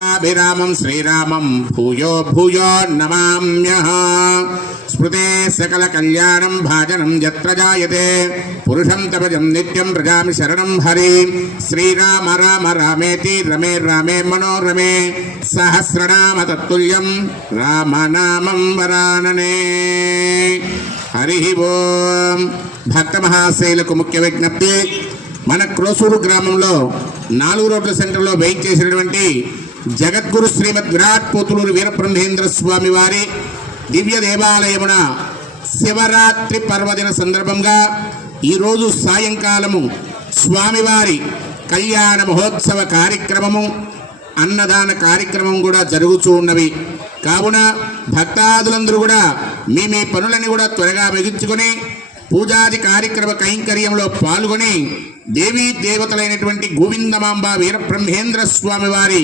अभिरामं श्रीरामं भूयो भूयो नमाम्यः। स्मृते सकल कल्याणं भाजनं यत्र जायते पुरुषं तपजं नित्यं प्रजामि शरणं हरि। श्रीराम राम रामेति रमे रामे मनोरमे सहस्रनाम तत्तुल्यं रामनामं वरानने। हरि ओम। భక్త మహాశైలకు ముఖ్య విజ్ఞప్తి, మన క్రోసూరు గ్రామంలో 4 రోడ్ల సెంటర్లో వేయించేసినటువంటి జగద్గురు శ్రీమద్ విరాట్ పోతులూరి వీరబ్రహ్మేంద్ర స్వామి వారి దివ్య దేవాలయమున శివరాత్రి పర్వదిన సందర్భంగా ఈరోజు సాయంకాలము స్వామివారి కళ్యాణ మహోత్సవ కార్యక్రమము, అన్నదాన కార్యక్రమం కూడా జరుగుతూ ఉన్నవి. కావున భక్తాదులందరూ కూడా మీ పనులని కూడా త్వరగా ముగించుకొని పూజాది కార్యక్రమ కైంకర్యంలో పాల్గొని దేవీ దేవతలైనటువంటి గోవిందమాంబ వీరబ్రహ్మేంద్ర స్వామి వారి